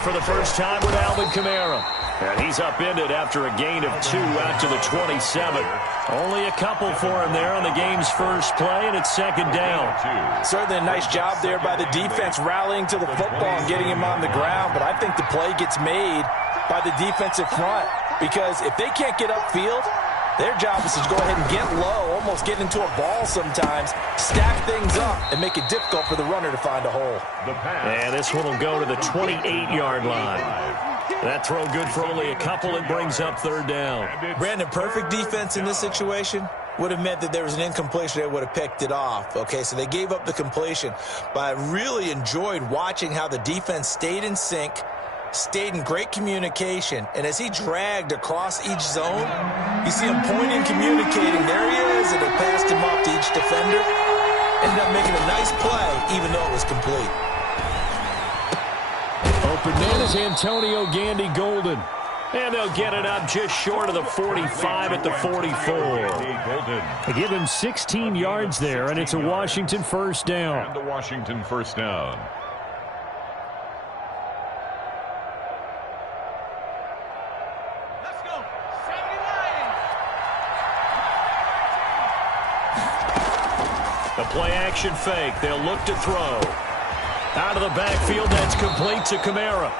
for the first time with Alvin Kamara. And he's upended after a gain of 2 out to the 27. Only a couple for him there on the game's first play, and it's second down. Certainly a nice job there by the defense rallying to the football and getting him on the ground. But I think the play gets made by the defensive front because if they can't get upfield, their job is to go ahead and get low, almost get into a ball sometimes, stack things up, and make it difficult for the runner to find a hole. And this one will go to the 28-yard line. That throw good for only a couple. It brings up third down. Brandon, perfect defense in this situation would have meant that there was an incompletion. They would have picked it off. Okay, so they gave up the completion. But I really enjoyed watching how the defense stayed in sync, stayed in great communication, and as he dragged across each zone, you see him pointing, communicating. There he is, and they passed him off to each defender. Ended up making a nice play, even though it was complete. Open man is Antonio Gandy Golden. And they'll get it up just short of the 45 at the 44. They give him 16 yards there, and it's a Washington first down. And a Washington first down. Let's go. 79. The play action fake. They'll look to throw. Out of the backfield, that's complete to Kamara.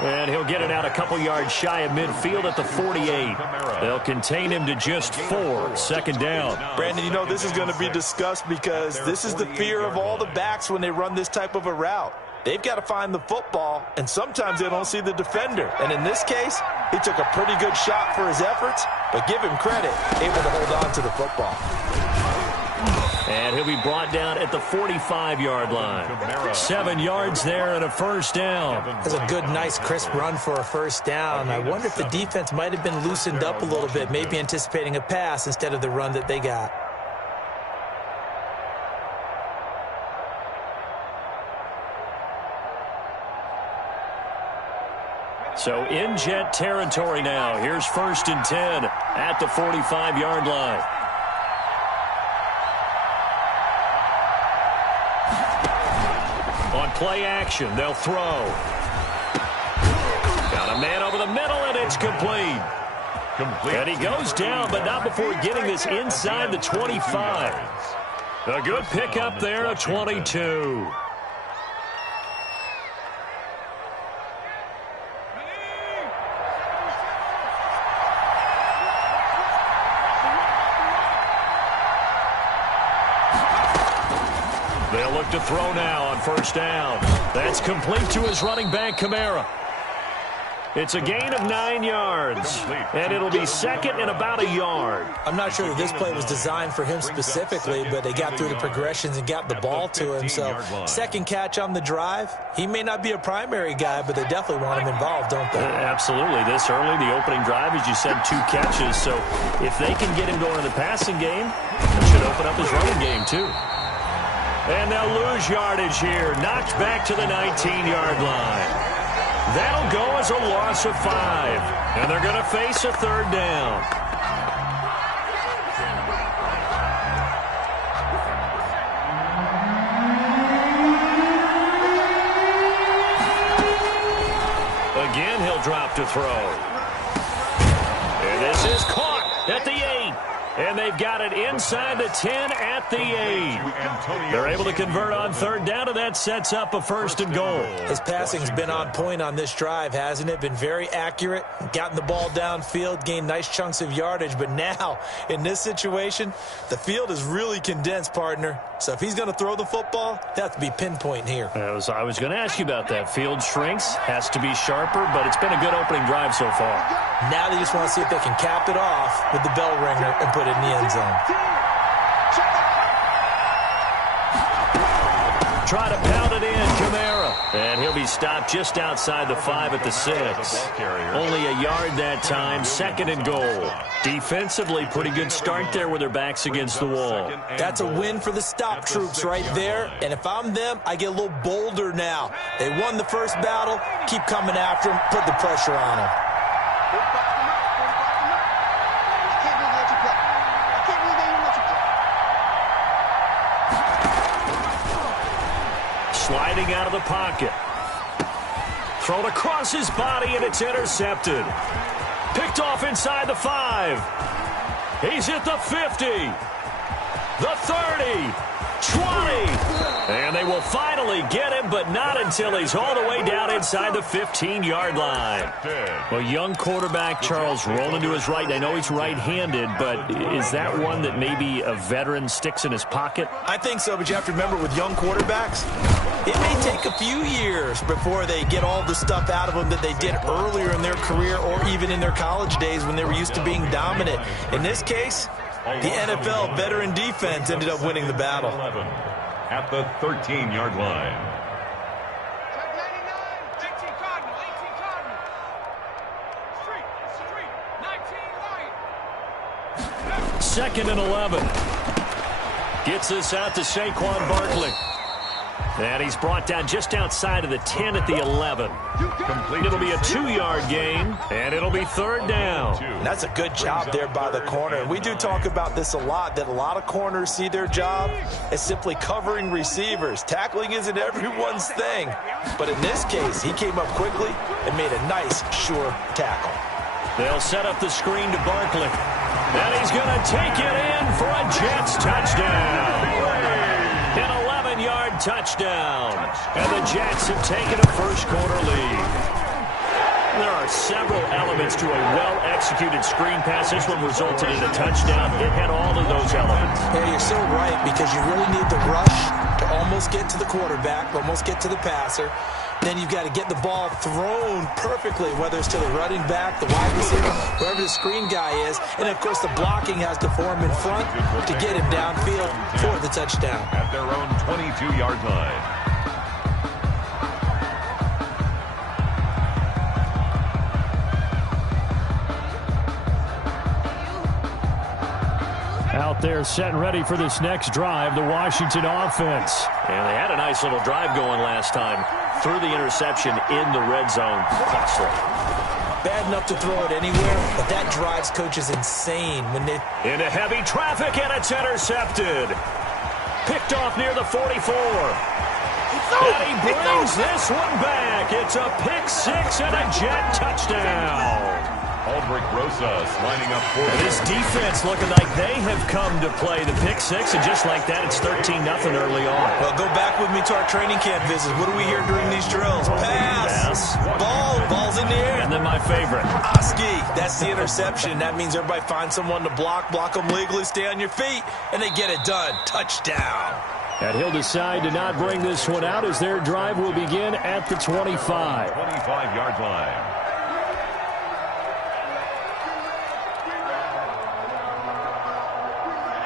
And he'll get it out a couple yards shy of midfield at the 48. They'll contain him to just 4. Second down. Brandon, you know this is going to be discussed because this is the fear of all the backs when they run this type of a route. They've got to find the football, and sometimes they don't see the defender. And in this case, he took a pretty good shot for his efforts, but give him credit, able to hold on to the football. And he'll be brought down at the 45-yard line. 7 yards there and a first down. That's a good, nice, crisp run for a first down. I wonder if the defense might have been loosened up a little bit, maybe anticipating a pass instead of the run that they got. So in Jet territory now. Here's 1st and 10 at the 45-yard line. On play action, they'll throw. Got a man over the middle, and it's complete. And he goes down, but not before getting this inside the 25. A good pickup there, a 22. They'll look to throw now on first down. That's complete to his running back, Kamara. It's a gain of 9 yards, and it'll be second and about a yard. I'm not sure that this play was designed for him specifically, but they got through the progressions and got the ball to him. So second catch on the drive. He may not be a primary guy, but they definitely want him involved, don't they? Absolutely. This early, the opening drive, as you said, 2 catches. So if they can get him going in the passing game, it should open up his running game too. And they'll lose yardage here. Knocked back to the 19-yard line. That'll go as a loss of 5. And they're going to face a third down. Again, he'll drop to throw. And this is caught at the 8. And they've got it inside the 10 at the 8. They're able to convert on third down, and that sets up a 1st and goal. His passing's been on point on this drive, hasn't it? Been very accurate, gotten the ball downfield, gained nice chunks of yardage. But now, in this situation, the field is really condensed, partner. So if he's going to throw the football, they have to be pinpoint here. I was going to ask you about that. Field shrinks, has to be sharper, but it's been a good opening drive so far. Now they just want to see if they can cap it off with the bell ringer and put it in the end zone. Try to pound it in, Kamara. And he'll be stopped just outside the 5 at the 6. Only a yard that time, 2nd and goal. Defensively, pretty good start there with their backs against the wall. That's a win for the stop troops right there. And if I'm them, I get a little bolder now. They won the first battle. Keep coming after them. Put the pressure on them. Sliding out of the pocket. thrown across his body, and it's intercepted. Picked off inside the 5. He's at the 50, the 30, 20. And they will finally get him, but not until he's all the way down inside the 15-yard line. Well, young quarterback Charles rolling to his right. And I know he's right-handed, but is that one that maybe a veteran sticks in his pocket? I think so, but you have to remember with young quarterbacks, it may take a few years before they get all the stuff out of them that they did earlier in their career or even in their college days when they were used to being dominant. In this case, the NFL veteran defense ended up winning the battle. At the 13-yard line. 18 Cardinal, 18 Cardinal. Street, 19 Lion. 2nd and 11. Gets this out to Saquon Barkley. And he's brought down just outside of the 10 at the 11. It'll be a 2-yard gain, and it'll be 3rd down. That's a good job there by the corner. And we do talk about this a lot, that a lot of corners see their job as simply covering receivers. Tackling isn't everyone's thing. But in this case, he came up quickly and made a nice, sure tackle. They'll set up the screen to Barkley. And he's going to take it in for a Jets touchdown. An 11-yard touchdown. And the Jets have taken a first-quarter lead. There are several elements to a well-executed screen pass. This one resulted in a touchdown. It had all of those elements. Yeah, you're so right, because you really need the rush to almost get to the quarterback, almost get to the passer. Then you've got to get the ball thrown perfectly, whether it's to the running back, the wide receiver, wherever the screen guy is. And, of course, the blocking has to form in front to get him downfield for the touchdown. At their own 22-yard line. Out there set and ready for this next drive, the Washington offense. And they had a nice little drive going last time. Threw the interception in the red zone. Costly. Bad enough to throw it anywhere, but that drives coaches insane when they... Into heavy traffic, and it's intercepted. Picked off near the 44. And he brings this one back. It's a pick six and a Jet touchdown. Aldrich Rosas lining up for this defense looking like they have come to play the pick six, and just like that, it's 13-0 early on. Well, go back with me to our training camp visits. What do we hear during these drills? Pass. Ball's in the air. And then my favorite. Oski. That's the interception. That means everybody finds someone to block them legally, stay on your feet, and they get it done. Touchdown. And he'll decide to not bring this one out as their drive will begin at the 25. 25-yard line.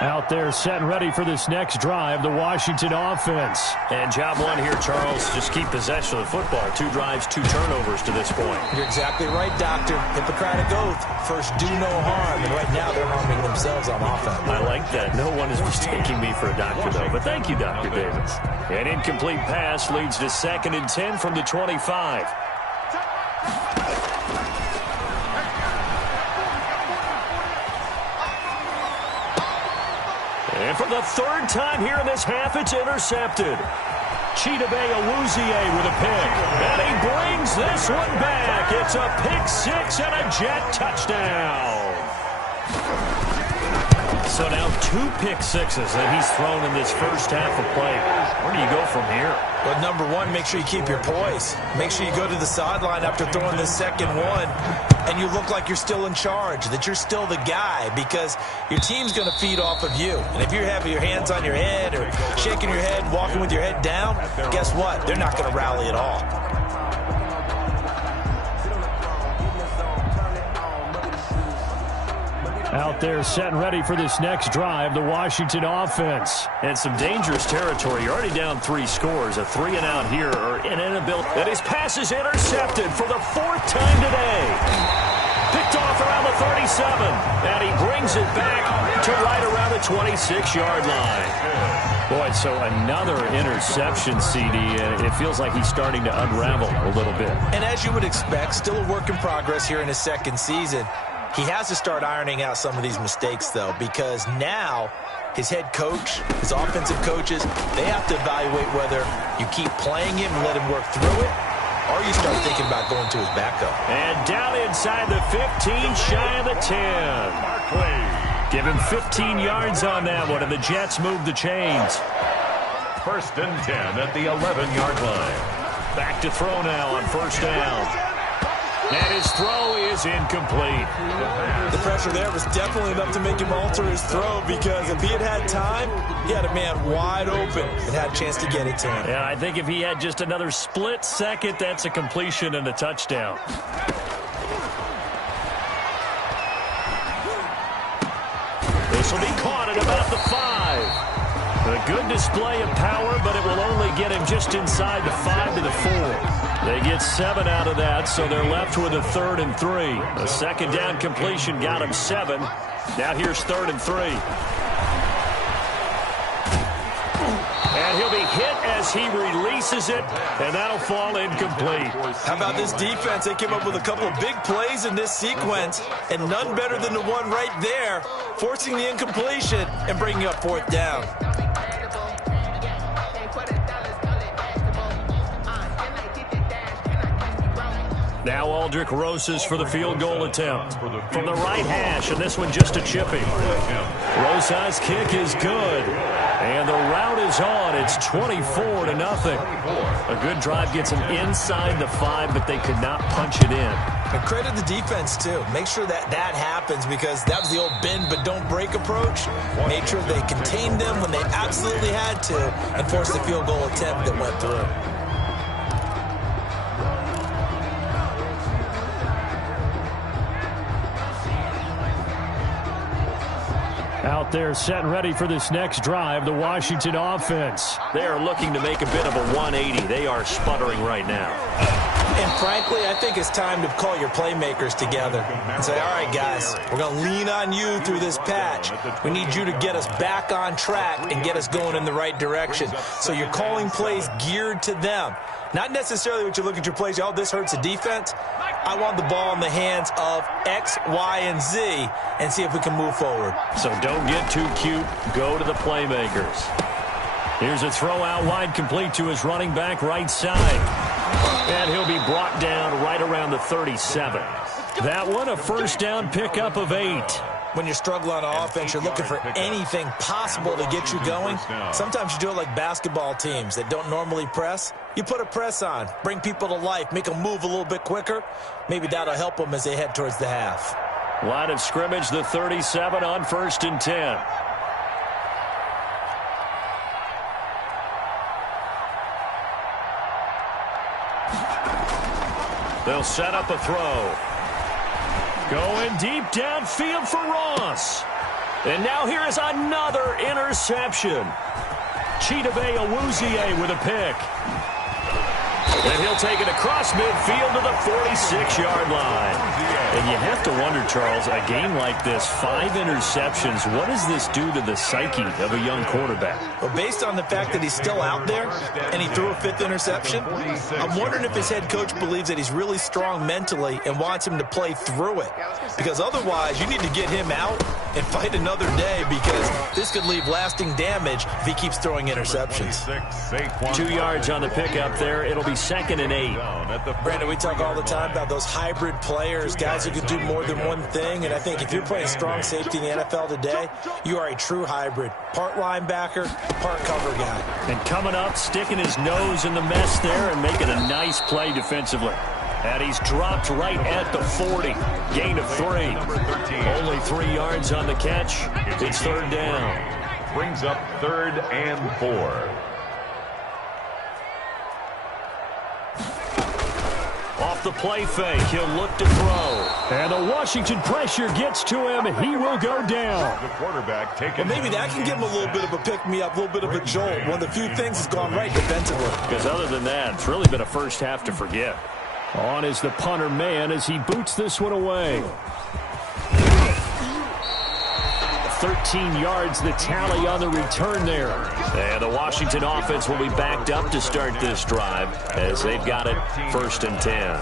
Out there set and ready for this next drive, the Washington offense. And job one here, Charles, just keep possession of the football. 2 drives, 2 turnovers to this point. You're exactly right, Doctor. Hippocratic oath. First, do no harm. And right now, they're harming themselves on offense. I like that. No one is mistaking me for a doctor, though. But thank you, Dr. Davis. An incomplete pass leads to 2nd and 10 from the 25. And for the 3rd time here in this half, it's intercepted. Chidobe Awuzie with a pick. And he brings this one back. It's a pick six and a Jet touchdown. So now 2 pick sixes that he's thrown in this first half of play. Where do you go from here? Well, number one, make sure you keep your poise. Make sure you go to the sideline after throwing the second one, and you look like you're still in charge, that you're still the guy, because your team's going to feed off of you. And if you're having your hands on your head or shaking your head, walking with your head down, guess what? They're not going to rally at all. Out there set and ready for this next drive, the Washington offense. And some dangerous territory. You're already down 3 scores. A 3-and-out here, or an inability. And his pass is intercepted for the 4th time today. Picked off around the 37. And he brings it back to right around the 26-yard line. Boy, so another interception, CD, and it feels like he's starting to unravel a little bit. And as you would expect, still a work in progress here in his 2nd season. He has to start ironing out some of these mistakes, though, because now his head coach, his offensive coaches, they have to evaluate whether you keep playing him and let him work through it, or you start thinking about going to his backup. And down inside the 15, shy of the 10. Give him 15 yards on that one, and the Jets move the chains. 1st and 10 at the 11-yard line. Back to throw now on 1st down. And his throw is incomplete. The pressure there was definitely enough to make him alter his throw, because if he had had time, he had a man wide open and had a chance to get it to him. Yeah, I think if he had just another split second, that's a completion and a touchdown. This will be caught at about the 5. A good display of power, but it will only get him just inside the 5 to the 4. They get 7 out of that, so they're left with a 3rd and 3. A 2nd down completion got him 7. Now here's 3rd and 3. And he'll be hit as he releases it, and that'll fall incomplete. How about this defense? They came up with a couple of big plays in this sequence, and none better than the one right there, forcing the incompletion and bringing up 4th down. Now Aldrich Rosas for the field goal attempt. From the right hash, and this one just a chipping. Rosas' kick is good. And the route is on. It's 24-0. A good drive gets them inside the 5, but they could not punch it in. And credit the defense, too. Make sure that happens, because that was the old bend but don't break approach. Made sure they contained them when they absolutely had to and forced the field goal attempt that went through. Out there set and ready for this next drive, the Washington offense. They are looking to make a bit of a 180. They are sputtering right now. And frankly, I think it's time to call your playmakers together and say, all right, guys, we're going to lean on you through this patch. We need you to get us back on track and get us going in the right direction. So you're calling plays geared to them. Not necessarily what you look at your plays, oh, this hurts the defense. I want the ball in the hands of X, Y, and Z and see if we can move forward. So don't get too cute. Go to the playmakers. Here's a throw out wide, complete to his running back right side. And he'll be brought down right around the 37. That one, a 1st down pickup of 8. When you're struggling on offense, you're looking for anything possible to get you going. Sometimes you do it like basketball teams that don't normally press. You put a press on, bring people to life, make them move a little bit quicker. Maybe that'll help them as they head towards the half. Line of scrimmage, the 37 on 1st and 10. They'll set up a throw. Going deep downfield for Ross. And now here is another interception. Chidobe Awuzie with a pick. And he'll take it across midfield to the 46-yard line. And you have to wonder, Charles, a game like this, 5 interceptions, what does this do to the psyche of a young quarterback? Well, based on the fact that he's still out there and he threw a 5th interception, I'm wondering if his head coach believes that he's really strong mentally and wants him to play through it. Because otherwise, you need to get him out and fight another day, because this could leave lasting damage if he keeps throwing interceptions. 2 yards on the pickup there. It'll be 2nd and 8. Brandon, we talk all the time about those hybrid players, guys who can do more than one thing, and I think if you're playing strong safety in the NFL today, you are a true hybrid. Part linebacker, part cover guy. And coming up, sticking his nose in the mess there and making a nice play defensively. And he's dropped right at the 40. Gain of 3. Only 3 yards on the catch. It's 3rd down. Brings up 3rd and 4. Off the play fake, he'll look to throw. And the Washington pressure gets to him. He will go down. The quarterback taking. Well, maybe that can give him a little bit of a pick-me-up, a little bit of a jolt. One of the few things that's gone right defensively. Because other than that, it's really been a first half to forget. On is the punter man as he boots this one away. 13 yards the tally on the return there. And the Washington offense will be backed up to start this drive as they've got it 1st and 10.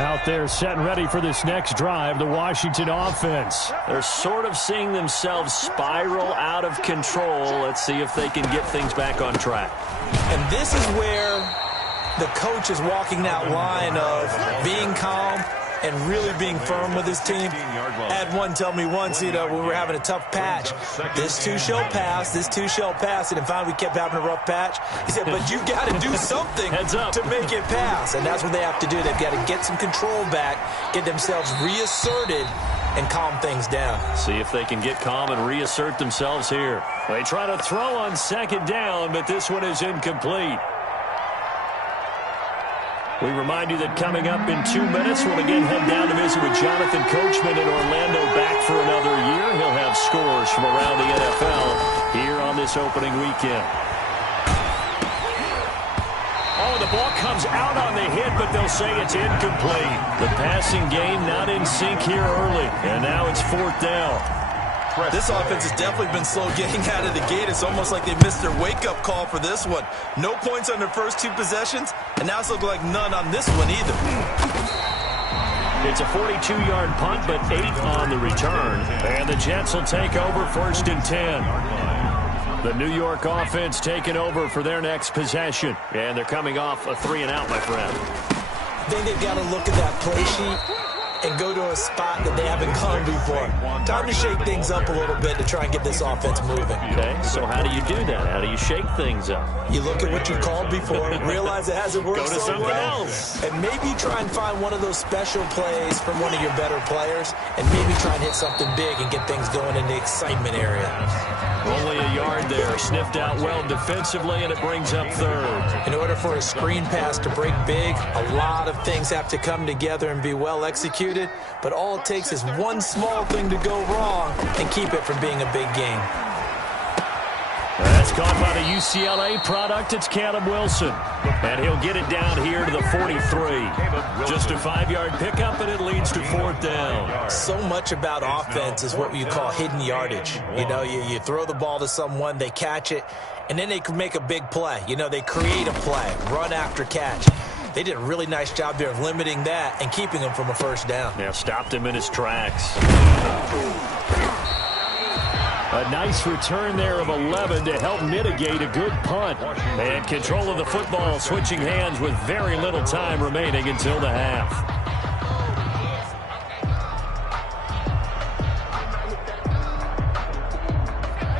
Out there set and ready for this next drive, the Washington offense. They're sort of seeing themselves spiral out of control. Let's see if they can get things back on track. And this is where the coach is walking that line of being calm and really being firm with his team. I had one tell me once, when we were having a tough patch, this too shall pass, this too shall pass, and finally we kept having a rough patch. He said, but you've got to do something to make it pass, and that's what they have to do. They've got to get some control back, get themselves reasserted, and calm things down. See if they can get calm and reassert themselves here. They try to throw on second down, but this one is incomplete. We remind you that coming up in 2 minutes, we'll again head down to visit with Jonathan Coachman in Orlando, back for another year. He'll have scores from around the NFL here on this opening weekend. Oh, the ball comes out on the hit, but they'll say it's incomplete. The passing game not in sync here early, and now it's fourth down. This offense has definitely been slow getting out of the gate. It's almost like they missed their wake-up call for this one. No points on their first 2 possessions, and now it's looking like none on this one either. It's a 42-yard punt, but 8 on the return. And the Jets will take over first and 10. The New York offense taking over for their next possession. And they're coming off a 3-and-out, my friend. I think they've got to look at that play sheet and go to a spot that they haven't gone before. Time to shake things up a little bit to try and get this offense moving. Okay, so how do you do that? How do you shake things up? You look at what you called before, realize it hasn't worked so something well, else. And maybe try and find one of those special plays from one of your better players, and maybe try and hit something big and get things going in the excitement area. Only a yard there, sniffed out well defensively, and it brings up third. In order for a screen pass to break big, a lot of things have to come together and be well executed, but all it takes is one small thing to go wrong and keep it from being a big game. That's caught by the UCLA product. It's Caleb Wilson. And he'll get it down here to the 43. Just a 5-yard pickup, and it leads to fourth down. So much about offense is what you call hidden yardage. You throw the ball to someone, they catch it, and then they can make a big play. They create a play, run after catch. They did a really nice job there of limiting that and keeping him from a first down. Yeah, stopped him in his tracks. A nice return there of 11 to help mitigate a good punt. And control of the football, switching hands with very little time remaining until the half.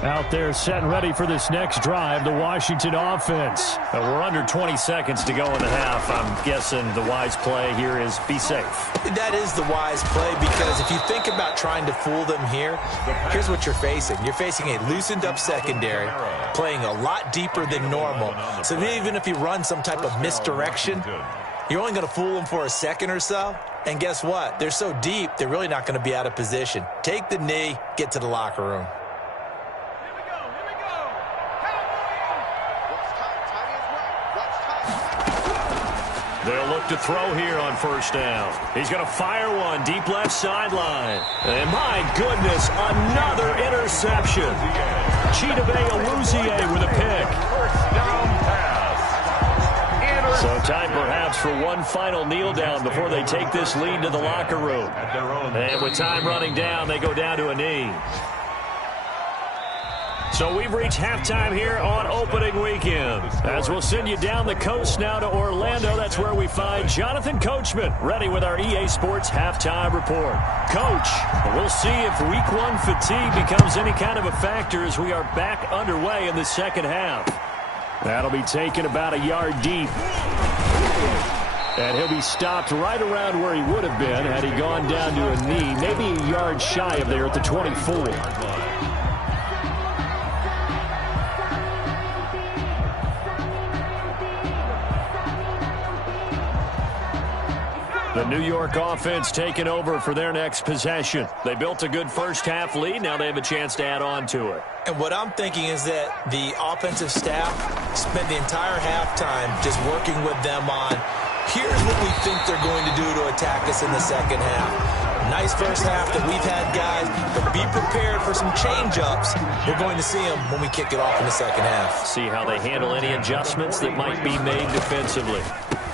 Out there set and ready for this next drive, the Washington offense. We're under 20 seconds to go in the half. I'm guessing the wise play here is be safe. That is the wise play, because if you think about trying to fool them here, here's what you're facing. You're facing a loosened up secondary, playing a lot deeper than normal. So even if you run some type of misdirection, you're only going to fool them for a second or so. And guess what? They're so deep, they're really not going to be out of position. Take the knee, get to the locker room. They'll look to throw here on first down. He's going to fire one deep left sideline. And my goodness, another interception. Chidobe Awuzie with a pick. First down pass. So time perhaps for one final kneel down before they take this lead to the locker room. And with time running down, they go down to a knee. So we've reached halftime here on opening weekend. As we'll send you down the coast now to Orlando, that's where we find Jonathan Coachman, ready with our EA Sports halftime report. Coach, we'll see if week 1 fatigue becomes any kind of a factor as we are back underway in the second half. That'll be taken about a yard deep. And he'll be stopped right around where he would have been had he gone down to a knee, maybe a yard shy of there at the 24. The New York offense taking over for their next possession. They built a good first half lead. Now they have a chance to add on to it. And what I'm thinking is that the offensive staff spent the entire halftime just working with them on, here's what we think they're going to do to attack us in the second half. Nice first half that we've had, guys, but be prepared for some change-ups. We're going to see them when we kick it off in the second half. See how they handle any adjustments that might be made defensively.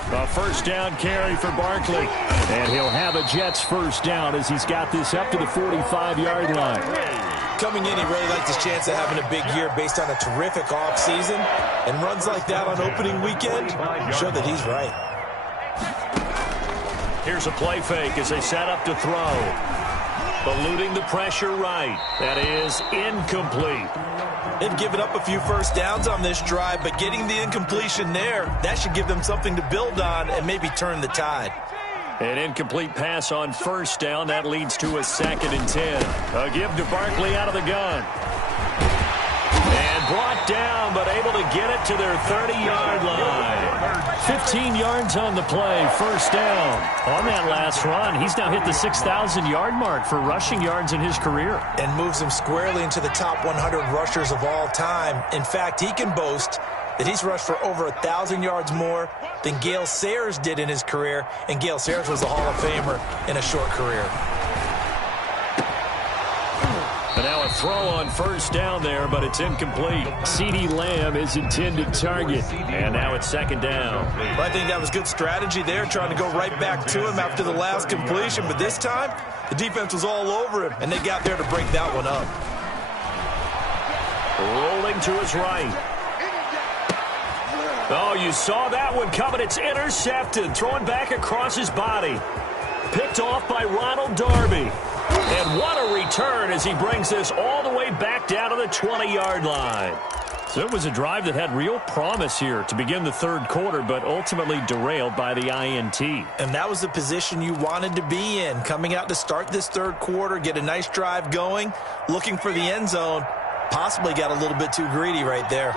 A first down carry for Barkley. And he'll have a Jets first down as he's got this up to the 45-yard line. Coming in, he really liked his chance of having a big year based on a terrific offseason. And runs like that on opening weekend show that he's right. Here's a play fake as they set up to throw. Eluding the pressure right. That is incomplete. They've given up a few first downs on this drive, but getting the incompletion there, that should give them something to build on and maybe turn the tide. An incomplete pass on first down. That leads to a 2nd and 10. A give to Barkley out of the gun. And brought down, but able to get it to their 30-yard line. 15 yards on the play, first down. On that last run, he's now hit the 6,000-yard mark for rushing yards in his career. And moves him squarely into the top 100 rushers of all time. In fact, he can boast that he's rushed for over 1,000 yards more than Gale Sayers did in his career. And Gale Sayers was a Hall of Famer in a short career. But now a throw on first down there, but it's incomplete. CeeDee Lamb is intended target. And now it's 2nd down. Well, I think that was good strategy there, trying to go right back to him after the last completion. But this time, the defense was all over him, and they got there to break that one up. Rolling to his right. Oh, you saw that one coming. It's intercepted. Throwing back across his body. Picked off by Ronald Darby. And what a return as he brings this all the way back down to the 20-yard line. So it was a drive that had real promise here to begin the third quarter, but ultimately derailed by the INT. And that was the position you wanted to be in, coming out to start this third quarter, get a nice drive going, looking for the end zone. Possibly got a little bit too greedy right there.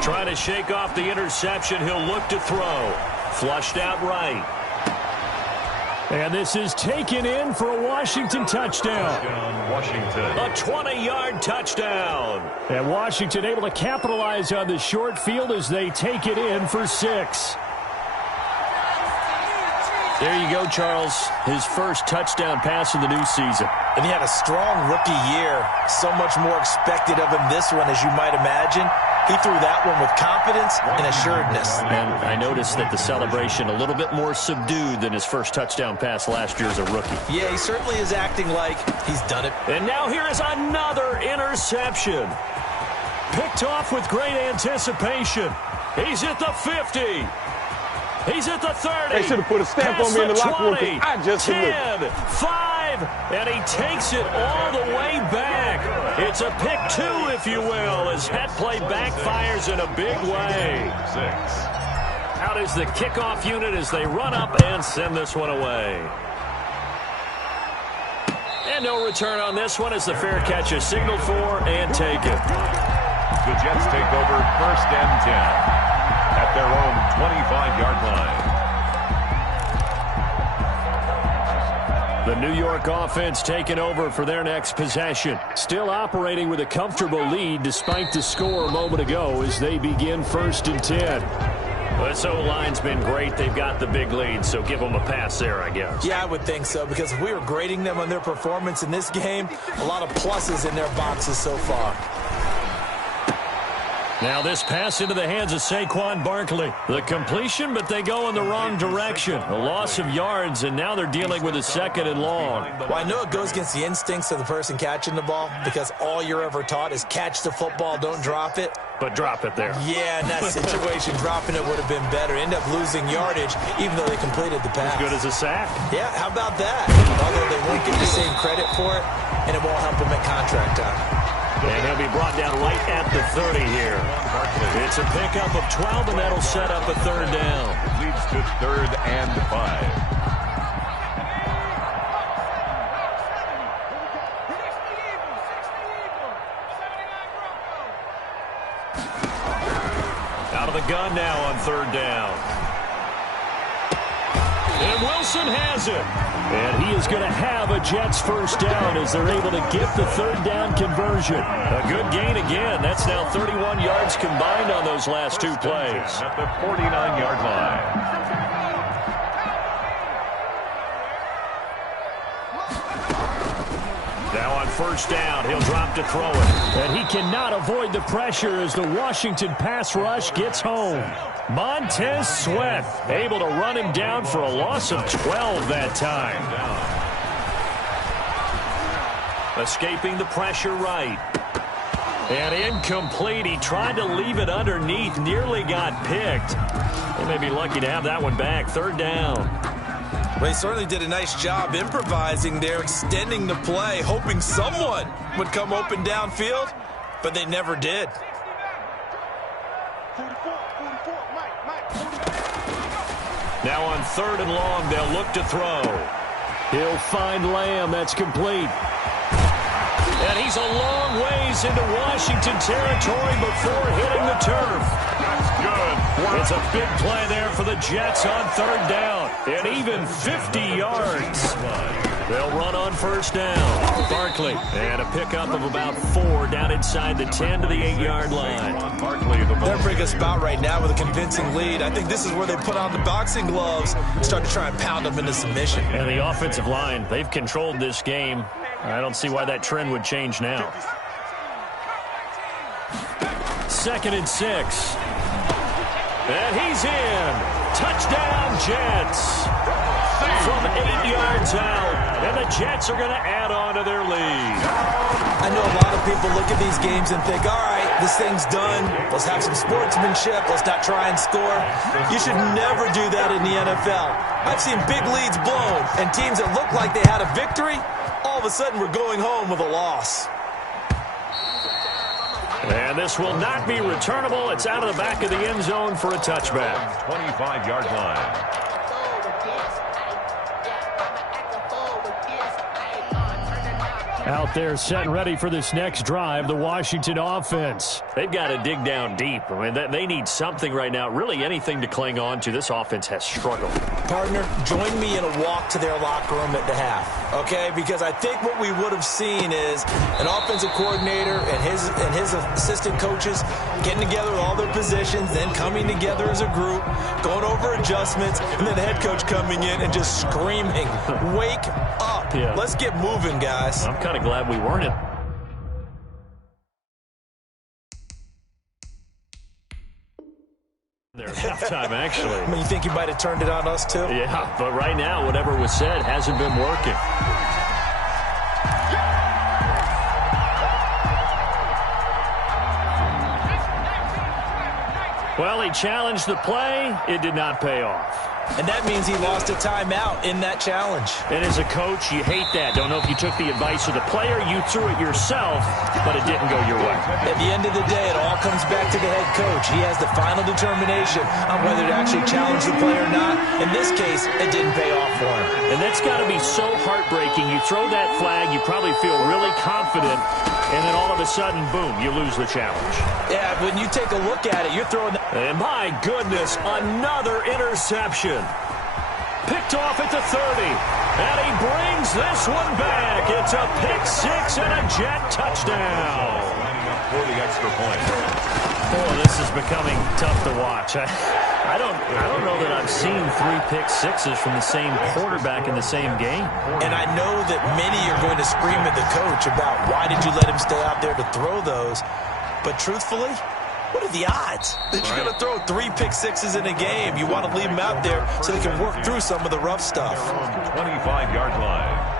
Trying to shake off the interception. He'll look to throw. Flushed out right. And this is taken in for a Washington touchdown. Washington. A 20-yard touchdown. And Washington able to capitalize on the short field as they take it in for 6. There you go, Charles. His first touchdown pass of the new season. And he had a strong rookie year. So much more expected of him this one, as you might imagine. He threw that one with confidence and assuredness. And I noticed that the celebration a little bit more subdued than his first touchdown pass last year as a rookie. Yeah, he certainly is acting like he's done it. And now here is another interception. Picked off with great anticipation. He's at the 50. He's at the 30. They should have put a stamp on me in the locker room because I just 10, 5, and he takes it all the way back. It's a pick 2, if you will, as that play backfires in a big way. 6. Out is the kickoff unit as they run up and send this one away. And no return on this one as the fair catch is signaled for and taken. The Jets take over 1st and 10 at their own 25-yard line. The New York offense taking over for their next possession. Still operating with a comfortable lead despite the score a moment ago as they begin 1st and 10. Well, this O-line's been great. They've got the big lead, so give them a pass there, I guess. Yeah, I would think so, because if we were grading them on their performance in this game, a lot of pluses in their boxes so far. Now this pass into the hands of Saquon Barkley. The completion, but they go in the wrong direction. A loss of yards, and now they're dealing with a 2nd and long. Well, I know it goes against the instincts of the person catching the ball, because all you're ever taught is catch the football, don't drop it. But drop it there. Yeah, in that situation, dropping it would have been better. End up losing yardage, even though they completed the pass. As good as a sack. Yeah, how about that? Although they won't get the same credit for it, and it won't help them at contract time. And he'll be brought down right at the 30 here. It's a pickup of 12, and that'll set up a 3rd down. Leads to 3rd and 5. Out of the gun now on 3rd down. And Wilson has it. And he is going to have a Jets first down as they're able to get the 3rd down conversion. A good gain again. That's now 31 yards combined on those last 2 plays. At the 49-yard line. Now on first down, he'll drop to throw it. And he cannot avoid the pressure as the Washington pass rush gets home. Montez Sweat able to run him down for a loss of 12 that time. Escaping the pressure right. And incomplete. He tried to leave it underneath. Nearly got picked. They may be lucky to have that one back. Third down. Well, he certainly did a nice job improvising there, extending the play, hoping someone would come open downfield, but they never did. Now on third and long, they'll look to throw. He'll find Lamb. That's complete. And he's a long ways into Washington territory before hitting the turf. That's good. It's a big play there for the Jets on third down. And even 50 yards. They'll run on first down. Barkley. And a pickup of about 4 down inside the 10 to the 8-yard line. They're bringing us about right now with a convincing lead. I think this is where they put on the boxing gloves and start to try and pound them into submission. And the offensive line, they've controlled this game. I don't see why that trend would change now. 2nd and 6. And he's in. Touchdown, Jets. From 8 yards out. And the Jets are going to add on to their lead. I know a lot of people look at these games and think, all right, this thing's done. Let's have some sportsmanship. Let's not try and score. You should never do that in the NFL. I've seen big leads blown and teams that look like they had a victory, all of a sudden we're going home with a loss. And this will not be returnable. It's out of the back of the end zone for a touchback. 25-yard line. Out there set and ready for this next drive, the Washington offense. They've got to dig down deep. I mean, they need something right now, really anything to cling on to. This offense has struggled. Partner, join me in a walk to their locker room at the half, okay? Because I think what we would have seen is an offensive coordinator and his assistant coaches getting together with all their positions, then coming together as a group, going over adjustments, and then the head coach coming in and just screaming, wake up. Yeah. Let's get moving, guys. I'm kind of glad we weren't in. There at halftime, actually. I mean, you think you might have turned it on us, too? Yeah, but right now, whatever was said hasn't been working. Well, he challenged the play. It did not pay off. And that means he lost a timeout in that challenge. And as a coach, you hate that. Don't know if you took the advice of the player, you threw it yourself, but it didn't go your way. At the end of the day, it all comes back to the head coach. He has the final determination on whether to actually challenge the play or not. In this case, it didn't pay off for him. And that's got to be so heartbreaking. You throw that flag, you probably feel really confident, and then all of a sudden, boom, you lose the challenge. Yeah, when you take a look at it, you're throwing... And my goodness, another interception. Picked off at the 30. And he brings this one back. It's a pick-6 and a Jet touchdown. For the extra point. Oh, this is becoming tough to watch. I don't know that I've seen 3 pick-6s from the same quarterback in the same game. And I know that many are going to scream at the coach about why did you let him stay out there to throw those. But truthfully, what are the odds that you're going to throw 3 pick-6s in a game? You want to leave them out there so they can work through some of the rough stuff. 25-yard line.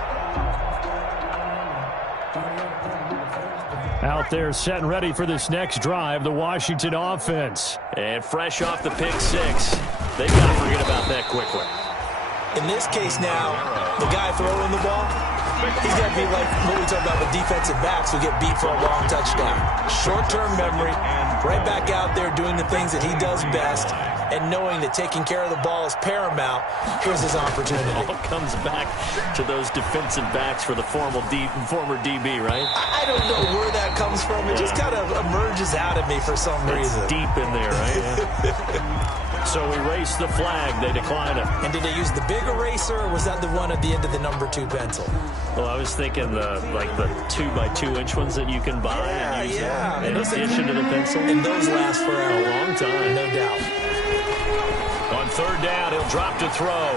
Out there set and ready for this next drive, the Washington offense. And fresh off the pick-6, they've got to forget about that quickly. In this case now, the guy throwing the ball, he's got to be like what we talk about with defensive backs who get beat for a long touchdown. Short-term memory, right back out there doing the things that he does best, and knowing that taking care of the ball is paramount. Here's his opportunity. It all comes back to those defensive backs for the former DB, right? I don't know where that comes from. It just kind of emerges out of me for some reason. It's deep in there, right? Yeah. So erase the flag. They decline it. And did they use the big eraser, or was that the one at the end of the number 2 pencil? Well, I was thinking the 2x2-inch ones that you can buy and use in addition to the pencil. And those last forever. A long time. No doubt. On third down, he'll drop to throw.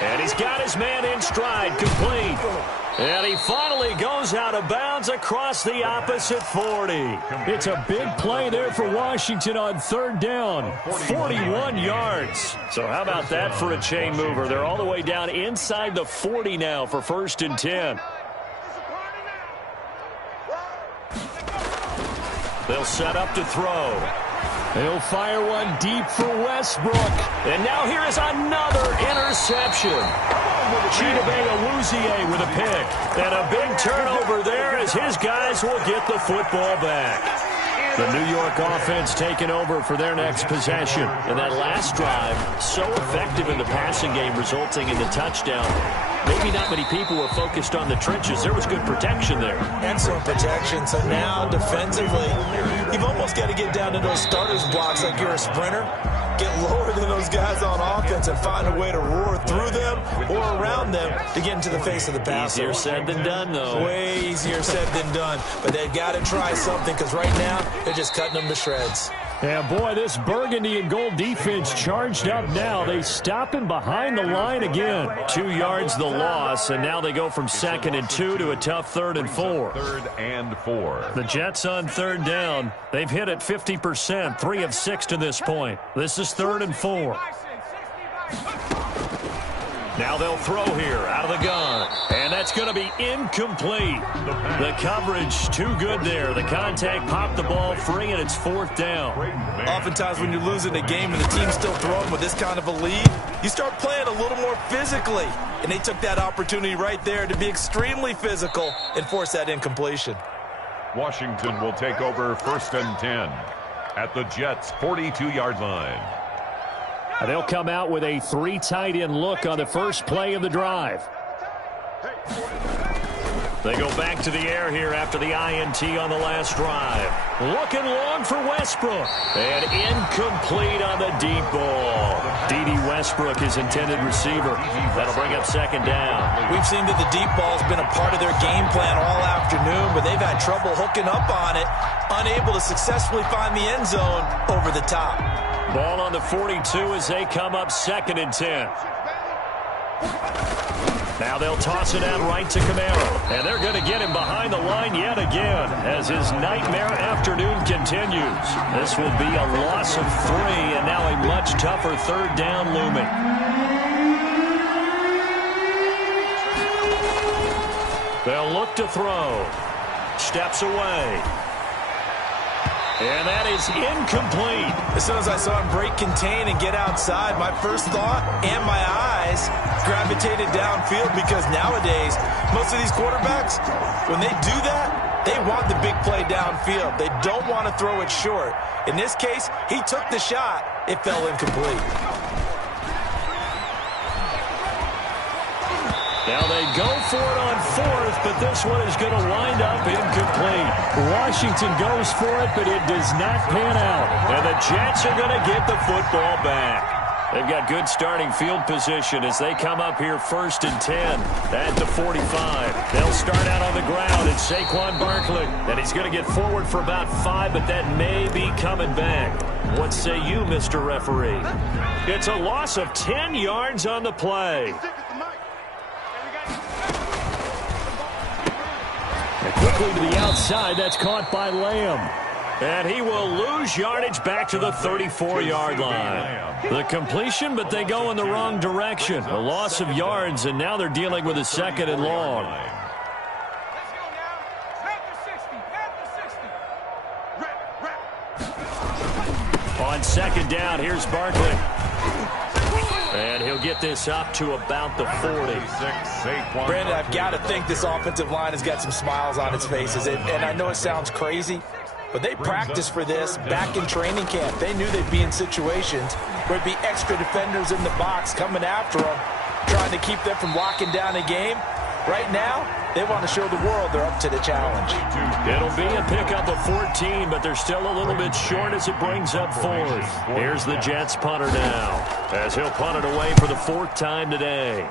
And he's got his man in stride, complete. And he finally goes out of bounds across the opposite 40. It's a big play there for Washington on third down. 41 yards. So how about that for a chain mover? They're all the way down inside the 40 now for 1st and 10. They'll set up to throw. He'll fire one deep for Westbrook. And now here is another interception. Chidobe Awuzie with a pick. And a big turnover there as his guys will get the football back. The New York offense taking over for their next possession. And that last drive, so effective in the passing game, resulting in the touchdown. Maybe not many people were focused on the trenches. There was good protection there. Excellent protection. So now, defensively, you've almost got to get down to those starters blocks like you're a sprinter. Get lower than those guys on offense and find a way to roar through them or around them to get into the face of the passer. Easier said than done, though. Way easier said than done. But they've got to try something because right now they're just cutting them to shreds. Yeah, boy, this burgundy and gold defense charged up now. They stop him behind the line again. 2 yards the loss, and now they go from 2nd and 2 to a tough 3rd and 4. 3rd and 4. The Jets on 3rd down. They've hit it 50%, 3 of 6 to this point. This is 3rd and 4. Now they'll throw here out of the gun. And that's going to be incomplete. The coverage too good there. The contact popped the ball free, and it's 4th down. Oftentimes when you're losing a game and the team's still throwing with this kind of a lead, you start playing a little more physically. And they took that opportunity right there to be extremely physical and force that incompletion. Washington will take over 1st and 10 at the Jets' 42-yard line. They'll come out with a 3 tight end look on the first play of the drive. They go back to the air here after the INT on the last drive. Looking long for Westbrook. And incomplete on the deep ball. D.D. Westbrook, his intended receiver. That'll bring up 2nd down. We've seen that the deep ball's been a part of their game plan all afternoon, but they've had trouble hooking up on it, unable to successfully find the end zone over the top. Ball on the 42 as they come up 2nd and 10. Now they'll toss it out right to Kamara. And they're going to get him behind the line yet again as his nightmare afternoon continues. This will be a loss of 3 and now a much tougher 3rd down looming. They'll look to throw. Steps away. And that is incomplete. As soon as I saw him break contain and get outside, my first thought and my eyes gravitated downfield because nowadays, most of these quarterbacks, when they do that, they want the big play downfield. They don't want to throw it short. In this case, he took the shot. It fell incomplete. Now they go for it on 4th, but this one is going to wind up incomplete. Washington goes for it, but it does not pan out. And the Jets are going to get the football back. They've got good starting field position as they come up here 1st and 10 at the 45. They'll start out on the ground. It's Saquon Barkley, and he's going to get forward for about 5, but that may be coming back. What say you, Mr. Referee? It's a loss of 10 yards on the play. Quickly to the outside. That's caught by Lamb. And he will lose yardage back to the 34-yard line. The completion, but they go in the wrong direction. A loss of yards, and now they're dealing with a 2nd and long. Let's go now. Panther 60. On 2nd down, here's Barkley. And he'll get this up to about the 40. Brandon, I've got to think this offensive line has got some smiles on its faces. And I know it sounds crazy, but they practiced for this back in training camp. They knew they'd be in situations where it'd be extra defenders in the box coming after them, trying to keep them from locking down a game. Right now, they want to show the world they're up to the challenge. It'll be a pickup of 14, but they're still a little bit short as it brings up 4th. Here's the Jets punter now, as he'll punt it away for the 4th time today.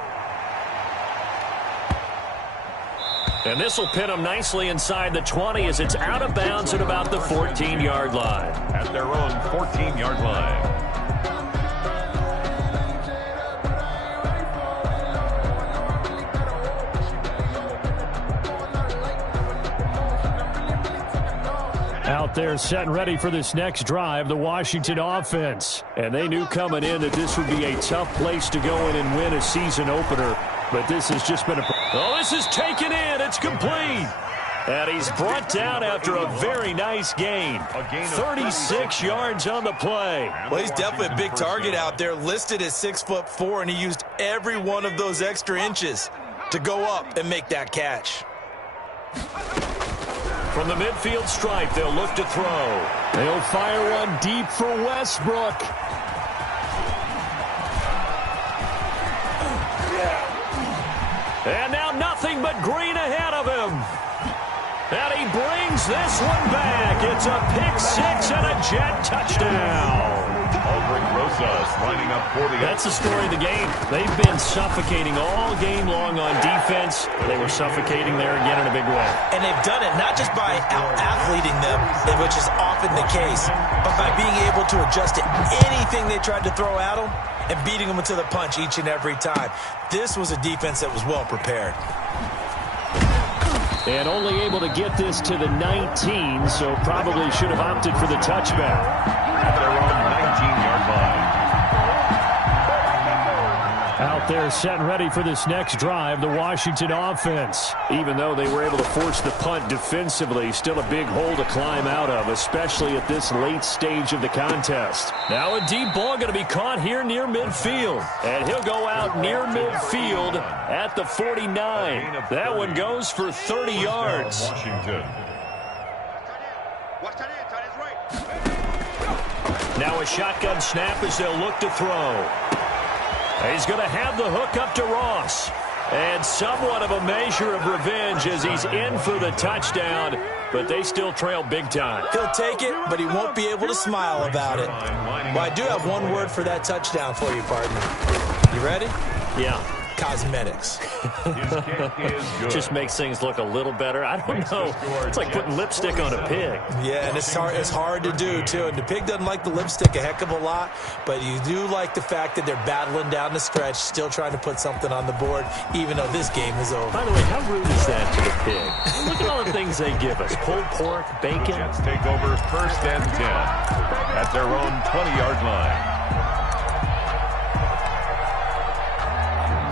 And this will pin them nicely inside the 20 as it's out of bounds at about the 14-yard line. At their own 14-yard line. there set and ready for this next drive, the Washington offense. And they knew coming in that this would be a tough place to go in and win a season opener. But this has just been this is taken in. It's complete. And he's brought down after a very nice gain. 36 yards on the play. Well, he's definitely a big target out there, listed at 6'4", and he used every one of those extra inches to go up and make that catch. From the midfield stripe, they'll look to throw. They'll fire one deep for Westbrook. And now nothing but green ahead of him. And he brings this one back. It's a pick-6 and a Jet touchdown. Lining up for the That's the story of the game. They've been suffocating all game long on defense. They were suffocating there again in a big way. And they've done it not just by out-athleting them, which is often the case, but by being able to adjust to anything they tried to throw at them and beating them to the punch each and every time. This was a defense that was well prepared. And only able to get this to the 19, so probably should have opted for the touchback. At their own 19-yard line. Out there set and ready for this next drive, the Washington offense. Even though they were able to force the punt defensively, still a big hole to climb out of, especially at this late stage of the contest. Now a deep ball going to be caught here near midfield. And he'll go out near midfield at the 49. That one goes for 30 yards. Washington. Now a shotgun snap as they'll look to throw. He's going to have the hook up to Ross. And somewhat of a measure of revenge as he's in for the touchdown, but they still trail big time. He'll take it, but he won't be able to smile about it. Well, I do have one word for that touchdown for you, partner. You ready? Yeah. Cosmetics. Just makes things look a little better. I don't know. It's like putting lipstick on a pig. Yeah, and it's hard to do, too. And the pig doesn't like the lipstick a heck of a lot, but you do like the fact that they're battling down the stretch, still trying to put something on the board, even though this game is over. By the way, how rude is that to the pig? Look at all the things they give us. Pulled pork, bacon. Jets take over 1st and 10 at their own 20-yard line.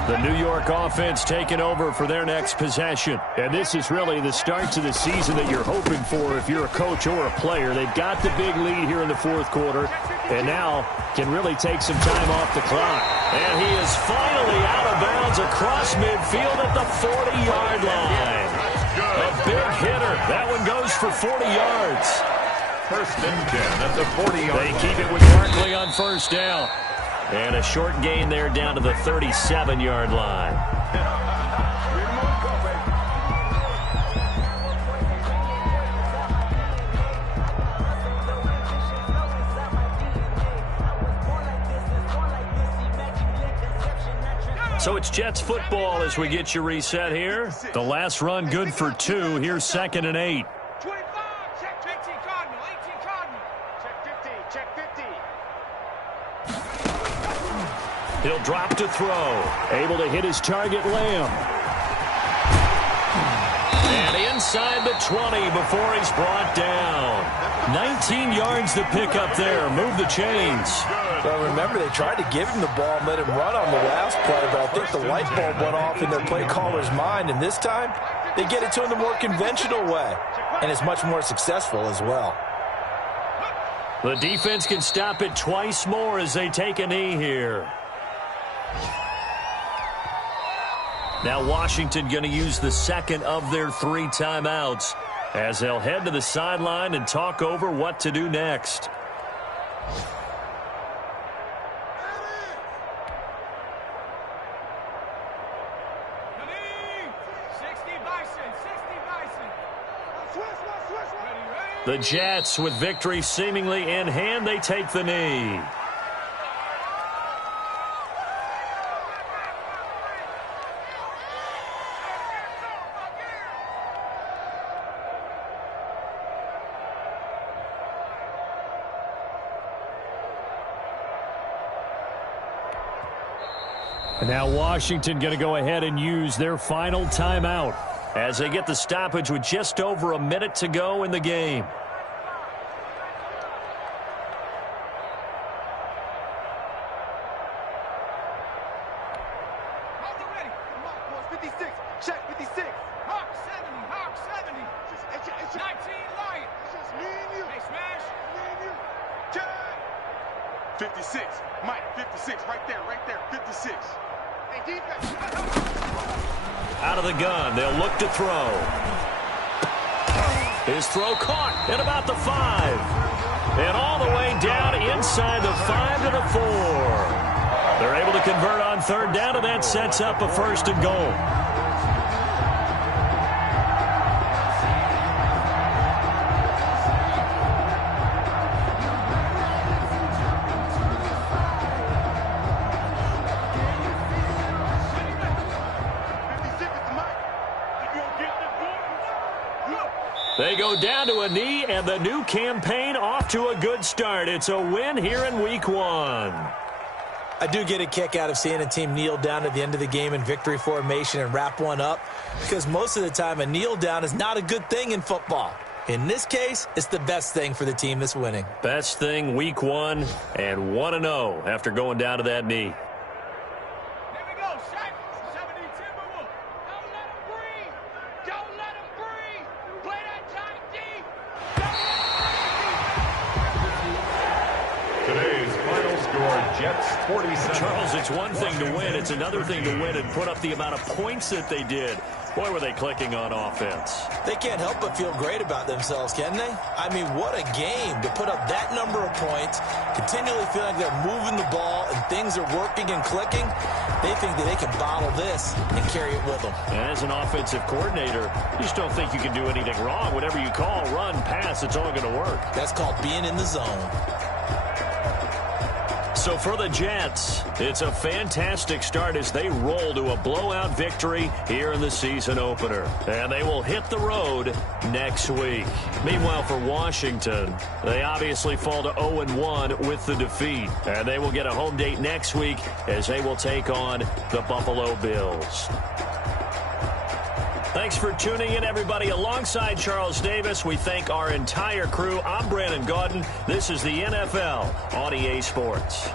The New York offense taking over for their next possession. And this is really the start to the season that you're hoping for if you're a coach or a player. They've got the big lead here in the fourth quarter and now can really take some time off the clock. And he is finally out of bounds across midfield at the 40-yard line. A big hitter. That one goes for 40 yards. 1st and 10 at the 40-yard line. They keep it with Barkley on first down. And a short gain there down to the 37-yard line. So it's Jets football as we get you reset here. The last run good for 2. Here's 2nd and 8. 25, check 18 Cardinal, 18 Cardinal. Check 50, check 50. He'll drop to throw. Able to hit his target, Lamb. And inside the 20 before he's brought down. 19 yards to pick up there. Move the chains. Well, remember, they tried to give him the ball and let him run on the last play, but I think the light bulb went off in their play caller's mind, and this time they get it to him the more conventional way, and it's much more successful as well. The defense can stop it twice more as they take a knee here. Now Washington going to use the second of their 3 timeouts as they'll head to the sideline and talk over what to do next. The Jets, with victory seemingly in hand, they take the knee. And now Washington going to go ahead and use their final timeout as they get the stoppage with just over a minute to go in the game. 56. Check 56. Hawk 70. Hawk 70. It's 19 light. It's just me and you. Hey, Smash. Me and you. Check. 56. Mike, 56. Right there. 56. Hey, defense. Out of the gun. They'll look to throw. His throw caught at about the 5. And all the way down inside the 5 to the 4. They're able to convert on third down, and that sets up a 1st and goal. They go down to a knee, and the new campaign off to a good start. It's a win here in Week 1. I do get a kick out of seeing a team kneel down at the end of the game in victory formation and wrap one up, because most of the time a kneel down is not a good thing in football. In this case, it's the best thing for the team that's winning. Best thing Week 1 and 1-0 after going down to that knee. Jets 47. Charles, it's one thing to win. It's another thing to win and put up the amount of points that they did. Boy, were they clicking on offense. They can't help but feel great about themselves, can they? I mean, what a game to put up that number of points, continually feel like they're moving the ball and things are working and clicking. They think that they can bottle this and carry it with them. And as an offensive coordinator, you just don't think you can do anything wrong. Whatever you call, run, pass, it's all going to work. That's called being in the zone. So for the Jets, it's a fantastic start as they roll to a blowout victory here in the season opener. And they will hit the road next week. Meanwhile, for Washington, they obviously fall to 0-1 with the defeat. And they will get a home date next week as they will take on the Buffalo Bills. Thanks for tuning in, everybody. Alongside Charles Davis, we thank our entire crew. I'm Brandon Gaudin. This is the NFL on EA Sports.